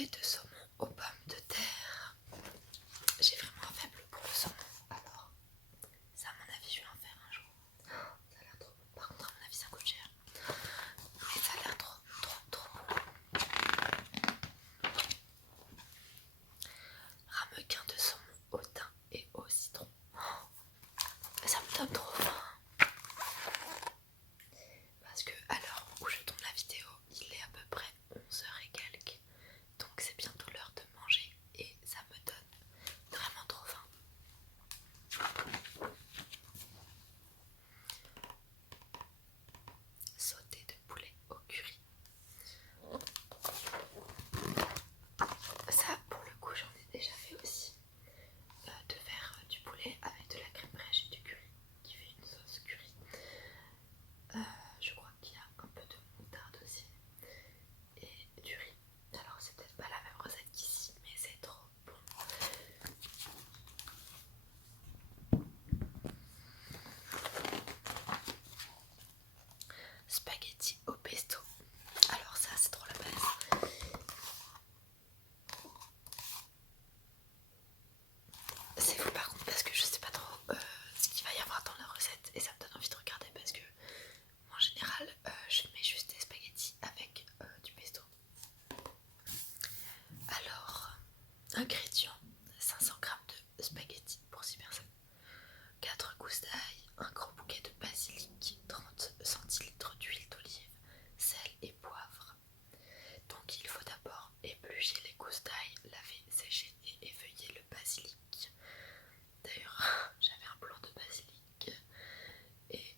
fait de saumon aux pommes de terre. J'ai vraiment un faible pour le saumon, alors ça à mon avis je vais en faire un jour. Ça a l'air trop bon, par contre à mon avis ça coûte cher, mais ça a l'air trop bon. Ramequin de saumon au thym et au citron. Ça me donne trop faim. Parce que à l'heure où je tourne la vidéo, il est à peu près 11h et quelques. Donc c'est bientôt l'heure de manger et ça me donne vraiment trop faim. Sauté de poulet au curry. Ça pour le coup j'en ai déjà fait aussi. De faire du poulet avec de la crème fraîche et du curry qui fait une sauce curry. Je crois qu'il y a un peu de moutarde aussi et du riz. Alors c'est peut-être pas la même recette qu'ici, mais c'est trop bon. Spaghetti au pesto. Alors ça c'est trop la base. C'est fou par contre parce que je sais pas trop ce qu'il va y avoir dans la recette et ça me donne envie de regarder parce que en général je mets juste des spaghettis avec du pesto. Alors, ingrédients: 500 g de spaghettis pour 6 personnes, 4 gousses d'ail, un gros bouquet de basilic, 30 centilitres d'huile d'olive, sel et poivre. Donc il faut d'abord éplucher les gousses d'ail, laver, sécher et effeuiller le basilic. D'ailleurs, j'avais un plant de basilic et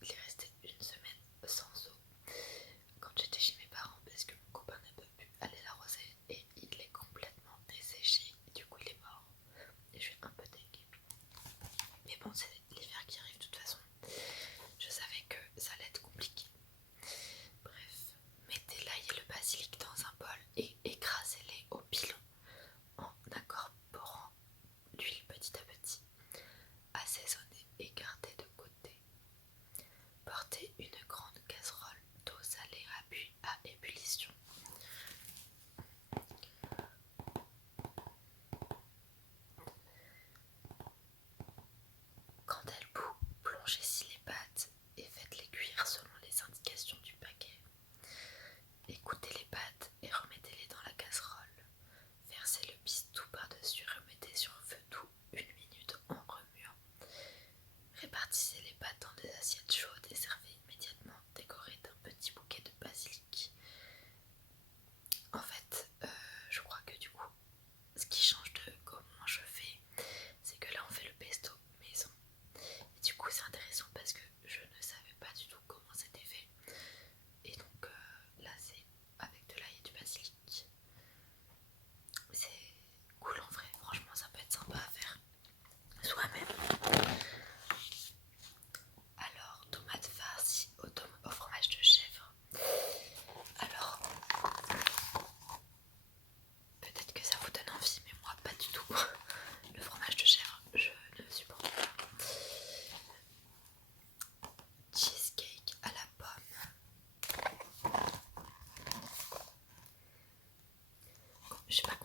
il est resté une semaine sans eau quand j'étais chez mes parents parce que mon copain n'a pas pu aller l'arroser et il est complètement desséché et du coup il est mort et je suis un peu dégueu. Mais bon, c'est l'hiver qui arrive de toute façon. Je savais que ça allait être compliqué. Bref, mettez l'ail et le basilic dans un bol et écrasez-les au pilon en incorporant l'huile petit à petit. Assaisonnez et gardez de côté. Portez une grande casserole d'eau salée à ébullition. Quand elle bout, plongez-y les pâtes et faites-les cuire selon les indications du paquet. Égouttez les pâtes et remettez-les dans la casserole. Versez le pistou par-dessus, remettez sur un feu doux 1 minute en remuant. Répartissez les pâtes dans des assiettes chaudes et servez immédiatement, décorées d'un petit bouquet de basilic. En fait, je crois que du coup, ce qui change de comment je fais, c'est que là on fait le pesto maison. Et du coup c'est intéressant parce que je ne savais pas du tout comment c'était fait. Et donc là c'est avec de l'ail et du basilic. C'est cool en vrai, franchement ça peut être sympa à faire soi-même. Alors, tomates farcies au fromage de chèvre. Alors, peut-être que ça vous donne envie, mais moi pas du tout. Le fromage de chèvre, je ne supporte pas. Cheesecake à la pomme. Je sais pas